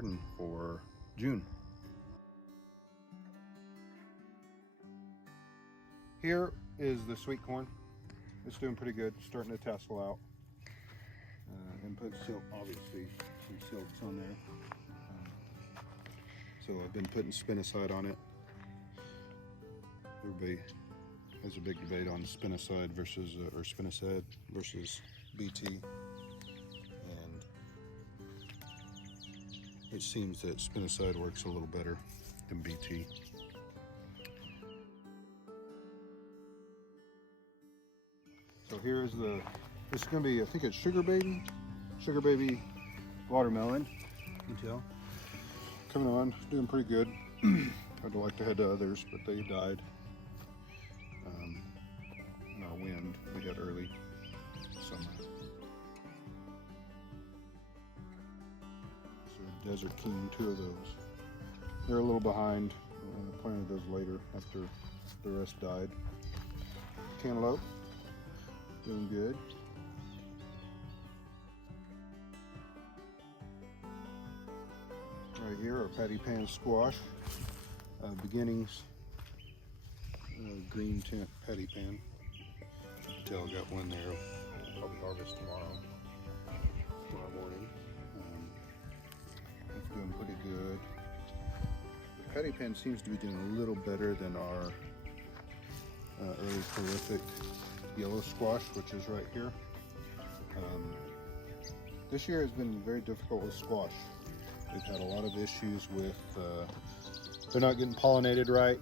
garden for June. Here is the sweet corn. It's doing pretty good, starting to tassel out. And put silk, obviously some silks on there. So I've been putting spinoside on it. Everybody has a big debate on spinoside versus or spinosad versus BT, and it seems that spinoside works a little better than BT. So here's this is going to be, I think it's sugar baby watermelon. You can tell coming on, doing pretty good. I'd like to head to others, but they died. In our wind we had early summer. So Desert King, 2 of those. They're a little behind. I planted those later after the rest died. Cantaloupe, doing good. Right here, our patty pan squash, beginnings, green tint patty pan. You can tell I got one there. I'll probably harvest tomorrow morning. It's doing pretty good. The patty pan seems to be doing a little better than our early prolific yellow squash, which is right here. This year has been very difficult with squash. We've had a lot of issues with they're not getting pollinated right,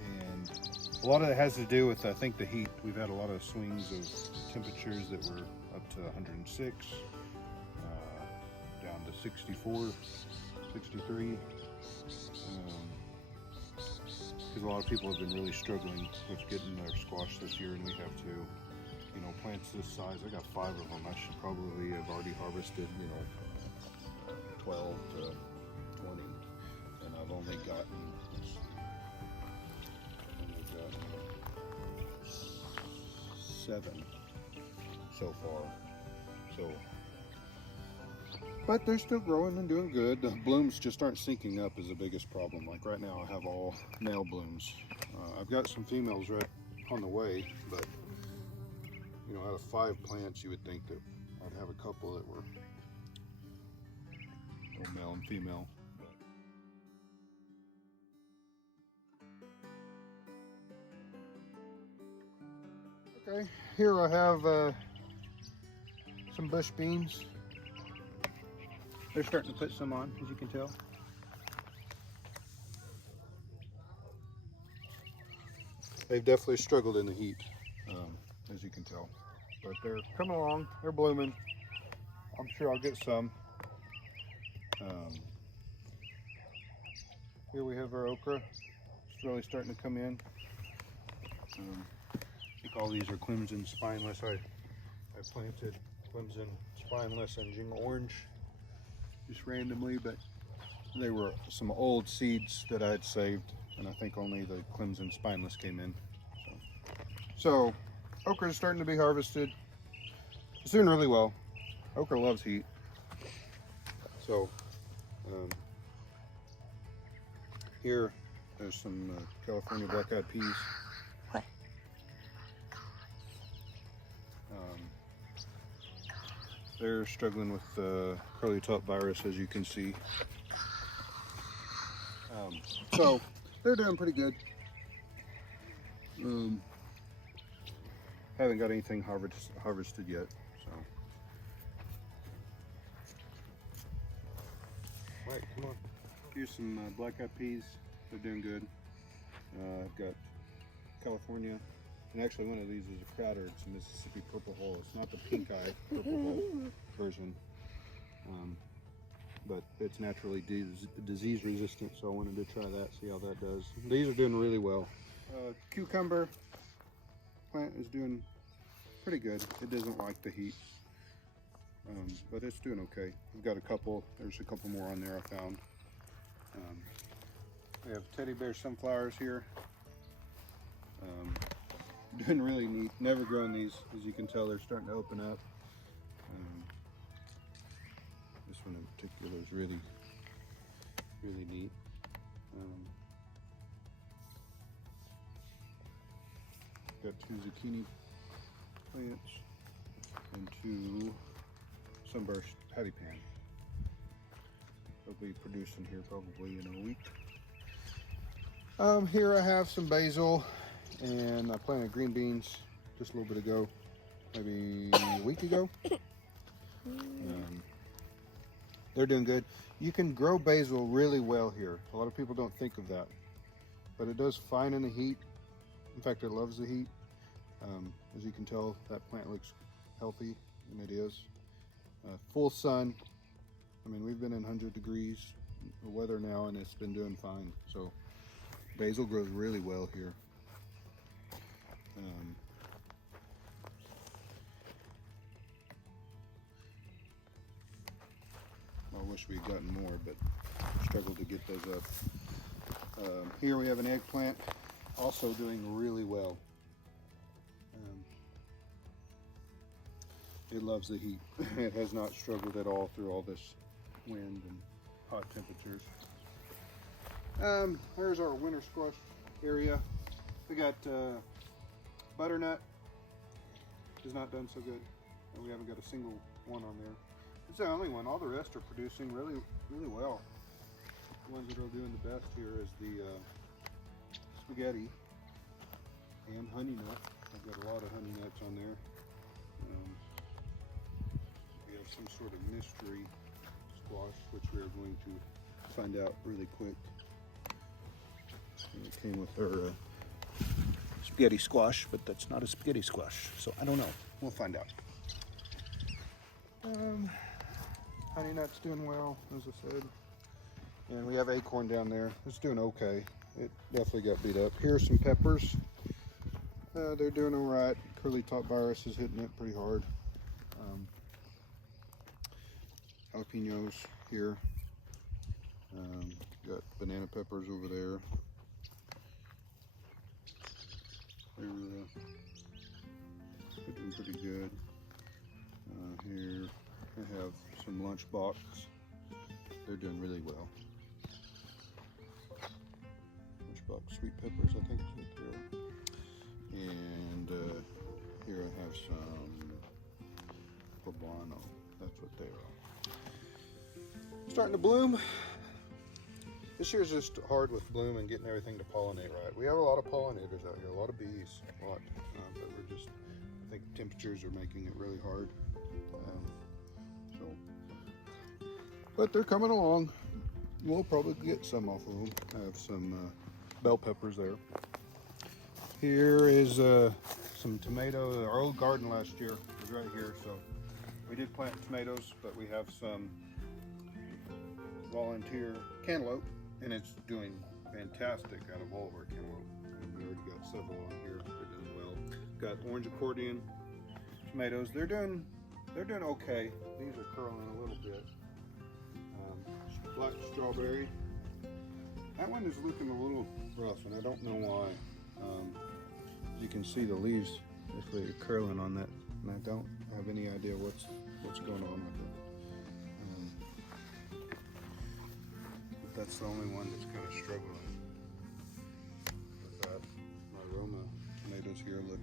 and a lot of it has to do with, I think, the heat. We've had a lot of swings of temperatures that were up to 106, down to 64, 63, because a lot of people have been really struggling with getting their squash this year, and we have to, you know, plants this size. I got 5 of them. I should probably have already harvested, you know, 12 to 20, and I've only gotten 7 so far. So, but they're still growing and doing good. The blooms just aren't syncing up is the biggest problem. Like right now I have all male blooms. I've got some females right on the way, but you know, out of 5 plants you would think that I'd have a couple that were male and female. Okay, here I have some bush beans. They're starting to put some on, as you can tell. They've definitely struggled in the heat, as you can tell. But they're coming along, they're blooming. I'm sure I'll get some. Here we have our okra. It's really starting to come in. I think all these are Clemson spineless. I planted Clemson spineless and jingle orange just randomly, but they were some old seeds that I had saved, and I think only the Clemson spineless came in. So okra is starting to be harvested. It's doing really well. Okra loves heat. So here there's some California black-eyed peas. What? They're struggling with curly top virus, as you can see. So they're doing pretty good. Haven't got anything harvested yet. So. Right, come on. Here's some black-eyed peas. They're doing good. I've got California, and actually one of these is a Crowder. It's a Mississippi purple hull. It's not the pink eye purple hull version, but it's naturally disease resistant, so I wanted to try that, see how that does. These are doing really well. Cucumber plant is doing pretty good. It doesn't like the heat, but it's doing okay. We've got a couple, there's a couple more on there I found. We have teddy bear sunflowers here. Doing really neat. Never grown these. As you can tell, they're starting to open up. This one in particular was really neat. Got 2 zucchini plants and 2 sunburst patty pan. They'll be producing here probably in a week. Here I have some basil, and I planted green beans just a little bit ago, maybe a week ago. They're doing good. You can grow basil really well here. A lot of people don't think of that, but it does fine in the heat. In fact, it loves the heat. As you can tell, that plant looks healthy, and it is. Full sun. I mean, we've been in 100 degrees weather now, and it's been doing fine. So basil grows really well here. I wish we'd gotten more, but struggled to get those up. Here we have an eggplant, also doing really well. It loves the heat. It has not struggled at all through all this wind and hot temperatures. There's our winter squash area. We got butternut. Has not done so good. And we haven't got a single one on there. It's the only one. All the rest are producing really well. The ones that are doing the best here is the spaghetti and honey nut. I've got a lot of honey nuts on there. We have some sort of mystery squash, which we are going to find out really quick. And it came with our spaghetti squash, but that's not a spaghetti squash, so I don't know. We'll find out. Honey nut's doing well, as I said. And we have acorn down there. It's doing okay. It definitely got beat up. Here are some peppers. They're doing all right. Curly top virus is hitting it pretty hard. Jalapenos here. Got banana peppers over there. They're doing pretty good. Here I have some lunchbox. They're doing really well. Lunchbox sweet peppers, I think is what they are. And here I have some poblano. That's what they are. Starting to bloom. This year's just hard with bloom and getting everything to pollinate right. We have a lot of pollinators out here, a lot of bees, but we're just, I think temperatures are making it really hard. But they're coming along. We'll probably get some off of them. I have some bell peppers there. Here is some tomato. Our old garden last year was right here, so we did plant tomatoes, but we have some volunteer cantaloupe, and it's doing fantastic out of all of our cantaloupe. And we already got several on here. They're doing well. Got orange accordion tomatoes. They're doing okay. These are curling a little bit. Black strawberry. That one is looking a little rough, and I don't know why. You can see the leaves are curling on that, and I don't have any idea what's going on with it. But that's the only one that's kind of struggling with that. My Roma tomatoes here look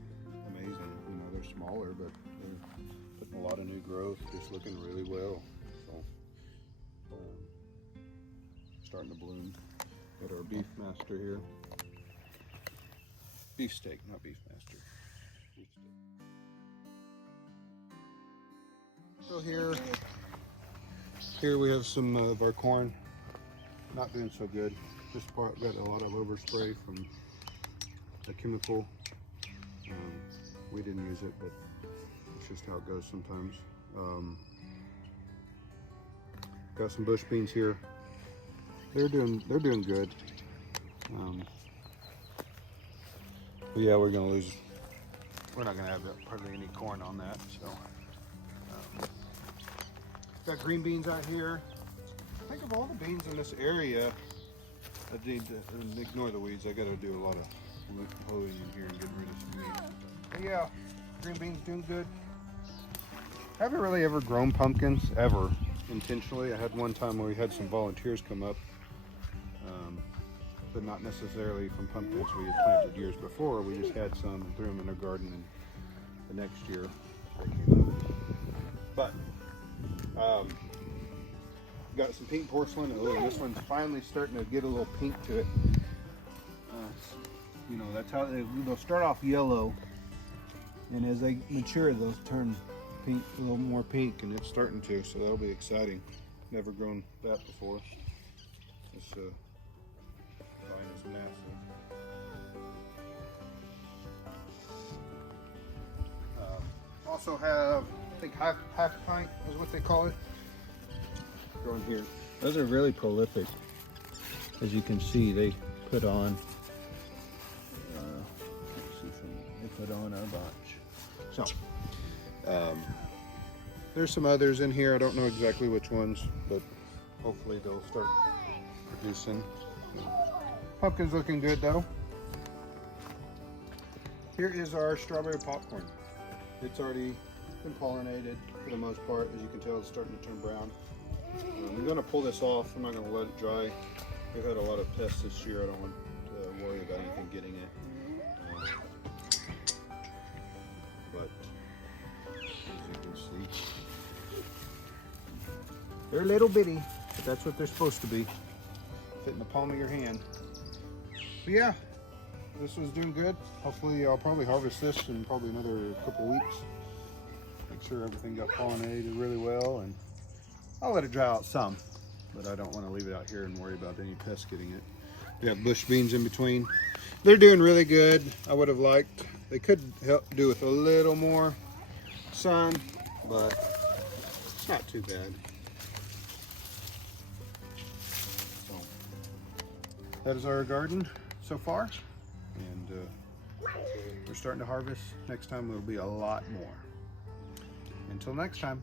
amazing. You know, they're smaller, but they're putting a lot of new growth, just looking really well. So, starting to bloom. Got our beef master here. Beef steak, not beef master. Beef steak. So here we have some of our corn. Not doing so good. This part got a lot of overspray from the chemical. We didn't use it, but it's just how it goes sometimes. Got some bush beans here. They're doing good. But yeah, we're gonna lose. We're not gonna have hardly any corn on that. So, got green beans out here. I think of all the beans in this area, I need to ignore the weeds. I gotta do a lot of hoeing in here and getting rid of some weeds. But yeah, green beans doing good. I haven't really ever grown pumpkins ever. intentionally. I had one time where we had some volunteers come up, but not necessarily from pumpkins we had planted years before. We just had some and threw them in our garden, and the next year they came up. But got some pink porcelain. Oh, this one's finally starting to get a little pink to it. You know, that's how they'll start off yellow, and as they mature, they'll turn pink, a little more pink, and it's starting to. So that'll be exciting. Never grown that before. This vine is massive. Also have, I think half a pint is what they call it. Growing here. Those are really prolific. As you can see, they put on. They put on a bunch. So there's some others in here. I don't know exactly which ones, but hopefully they'll start producing. Pumpkin's looking good though. Here is our strawberry popcorn. It's already been pollinated for the most part. As you can tell, it's starting to turn brown. I'm going to pull this off. I'm not going to let it dry. We've had a lot of pests this year. I don't want to worry about anything getting it. But as you can see, they're little bitty, but that's what they're supposed to be. Fit in the palm of your hand. But yeah, this was doing good. Hopefully I'll probably harvest this in probably another couple weeks. Make sure everything got pollinated really well, and I'll let it dry out some, but I don't want to leave it out here and worry about any pests getting it. We have bush beans in between. They're doing really good. I would have liked, they could help do with a little more sun, but it's not too bad. So that is our garden so far, and we're starting to harvest. Next time will be a lot more. Until next time.